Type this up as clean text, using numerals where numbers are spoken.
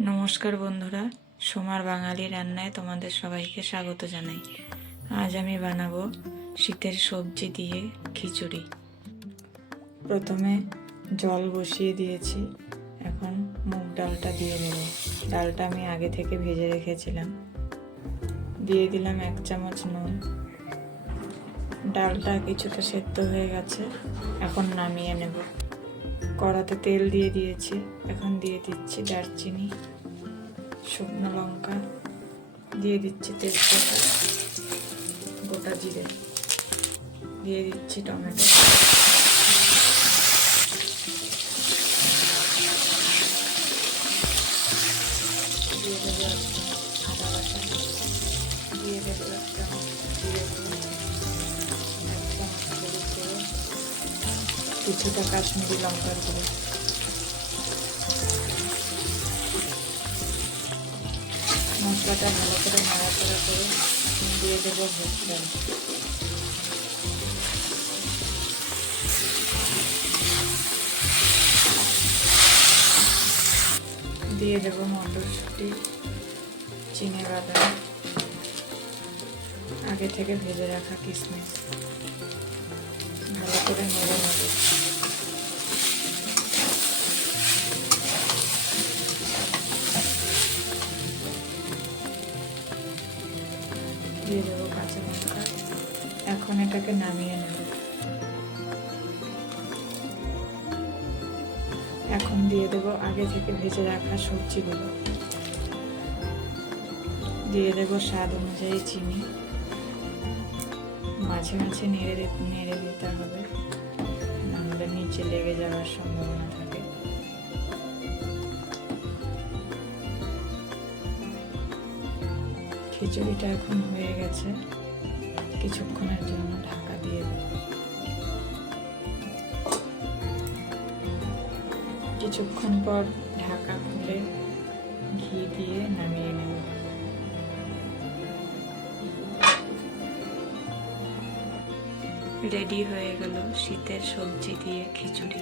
নমস্কার বন্ধুরা, সোমার বাঙালি রান্নায় তোমাদের সবাইকে স্বাগত জানাই। আজ আমি বানাবো শীতের সবজি দিয়ে খিচুড়ি। প্রথমে জল বসিয়ে দিয়েছি, এখন মুগ ডালটা দিয়ে দেব। ডালটা আমি আগে থেকে ভেজে রেখেছিলাম। দিয়ে দিলাম 1 চামচ নুন। ডালটা কিছুটা সেদ্ধ হয়ে গেছে, এখন নামিয়ে নেব। কড়াতে তেল দিয়ে দিয়েছি, এখন দিয়ে দিচ্ছি দারচিনি, শুকনো লঙ্কা, দিয়ে দিচ্ছি তেজপাতা, গোটা জিরে, দিয়ে দিচ্ছি টমেটো, দিয়ে দেবো আদা বাটা, দিয়ে দেবো 1 চামচ জিরে গুঁড়ো, 1 চামচ হলুদ গুঁড়ো, কিছুটা কাশ্মীরি লঙ্কার গুঁড়ো। মশলাটা ভালো করে নাড়াচাড়া করে দিয়ে দেবো ভোগ ডাল, দিয়ে দেবো মটরশুঁটি, চিনেবাদাম, আগে থেকে ভেজে রাখা কিশমিশ, ভালো করে নেড়ে নেব। দিয়ে দেবো কাঁচা লঙ্কা, এখন এটাকে নামিয়ে নেব। এখন দিয়ে দেবো আগে থেকে ভেজে রাখা সবজিগুলো, দিয়ে দেবো স্বাদ অনুযায়ী চিনি, মাঝে মাঝে নেড়ে দিতে হবে, নাহলে নিচে লেগে যাওয়ার সম্ভাবনা থাকে। খিচুড়িটা এখন হয়ে গেছে, কিছুক্ষণের জন্য ঢাকা দিয়ে দেব। কিছুক্ষণ পর ঢাকা খুলে ঘি দিয়ে নামিয়ে নেব। রেডি হয়ে গেল শীতের সবজি দিয়ে খিচুড়ি।